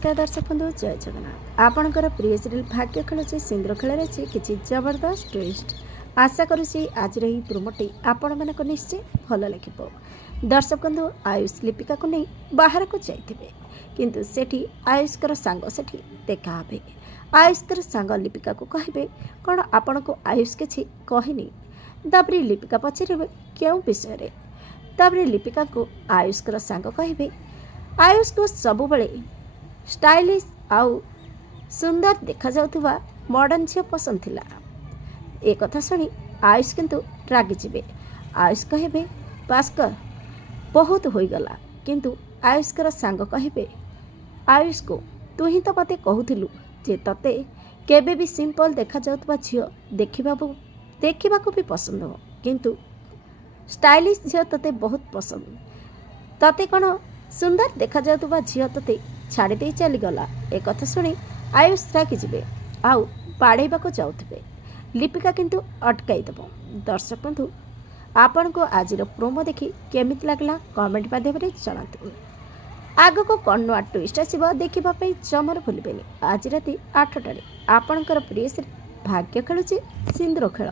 नमस्कार दर्शक बंधु जय जगन्नाथ आपणकर प्रिय सीरियल भाग्य खेल सिंदूर खेल रही किसी जबरदस्त ट्विस्ट आशा करुँची आज ही प्रोमोटी आपण मानक निश्चय भल लगे। दर्शक बंधु आयुष लिपिका को नहीं बाहर को जाइए किंतु सेठी आयुषकर सांग सेठी देखा हे। आयुषकर सांग लिपिका को कहे कौन आपण को आयुष किसी कहनी तापर लिपिका पचारे क्यों विषय तापर लिपिका को आयुषकर सांग कहे आयुष को सब बड़े स्टाइलिश आउ सुंदर देखा जाउथुवा मॉडर्न झील पसंद थिला। एक कथा सुनी आयुष किंतु रागी जिबे। आयुष कहे भास्कर बहुत हो गला किंतु आयुषकर सांग कहे आयुष को तू ही तो मते कहूथिलु जे तते केबे भी सिंपल देखा जाउथुवा झील देखा भी पसंद हो किंतु स्टाइलिश झील तते बहुत पसंद तते कौन सुंदर देखा जाउथुवा झील तते छाड़ी दे चली गला। एक कथा सुनी आयुष रागी जिबे आउ बाड़ेबा को जाउथबे लिपिका किंतु अटकाई देबो। दर्शक बंधु आपण को आज प्रोमो देखि केमित लागला कमेंट माध्यम रे जणातु। आगो को कौन नुआ ट्विस्ट आसीबो देखिबा पई जमर भूलिबेनी। आज राति 8 टारे आपणकर प्रिय भाग्य खेलुची सिंदूर खेल।